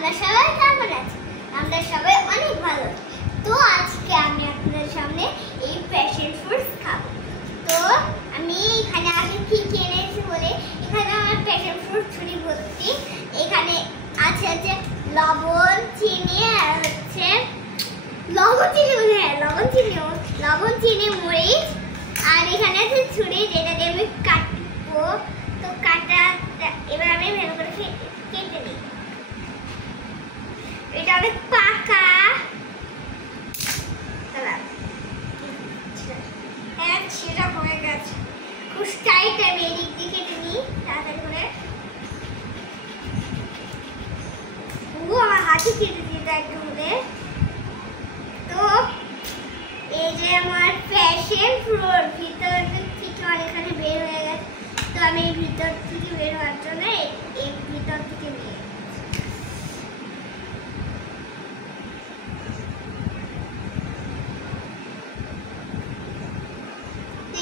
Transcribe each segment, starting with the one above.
আপনারা সবাই কেমন আছেন? আমরা সবাই অনেক ভালো আছি। তো আজকে আমি আপনাদের সামনে এই প্যাশন ফ্রুটস খাবো। তো আমি এখানে আগে কি এনেছি বলে এখানে আমার প্যাশন ফ্রুট ছুরি ভর্তি। এখানে আছে লবণ, চিনি আর লবণ চিনি মরিচ, আর এখানে আছে ছুরি যেটা দিয়ে আমি কাটবো। তো কাটা এবার আমি ভালো করে কেটে নিই। এটা অনেক পাকা, সেটা হয়ে গেছে। খুব টাইট, আমি এদিক দিয়ে কেটে নিই তাড়াতাড়ি করে। আমার হাতে কেটে দিতে একদম। তো এই যে আমার প্যাশন ফ্রুট ভিতর থেকে অনেকখানি বের হয়ে গেছে। তো আমি ভিতর থেকে বের হওয়ার জন্য এই ভিতর থেকে নিয়ে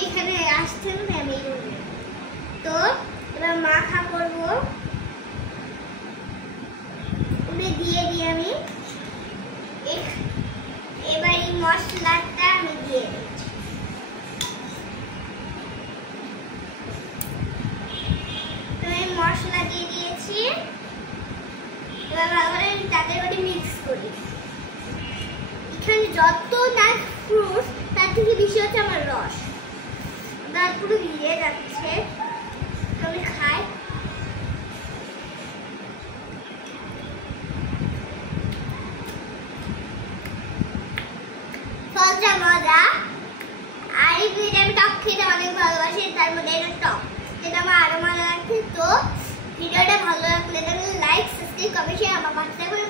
এখানে আসতে হবে। আমি তো এবার মাখা করবো, দিয়ে আমি এবার এই মশলাটা আমি দিয়ে দিচ্ছি। তো এই মশলা দিয়ে দিয়েছি। এবার ভালো করে তাতে করে মিক্স করি। এখানে যত না ফ্রুটস তার থেকে বেশি হচ্ছে আমার রস। দাঁত পুরো ভিজে যাচ্ছে। আমি খাই। মজা। আর এই ভিডিওটা আমি টক খেতে অনেক ভালোবাসি, তার মধ্যে এটা টক, যেটা আমার আরো মজা লাগছে। তো ভিডিওটা ভালো লাগলে লাইক, সাবস্ক্রাইব, কমেন্ট, শেয়ার আমার পাশে থাকবেন।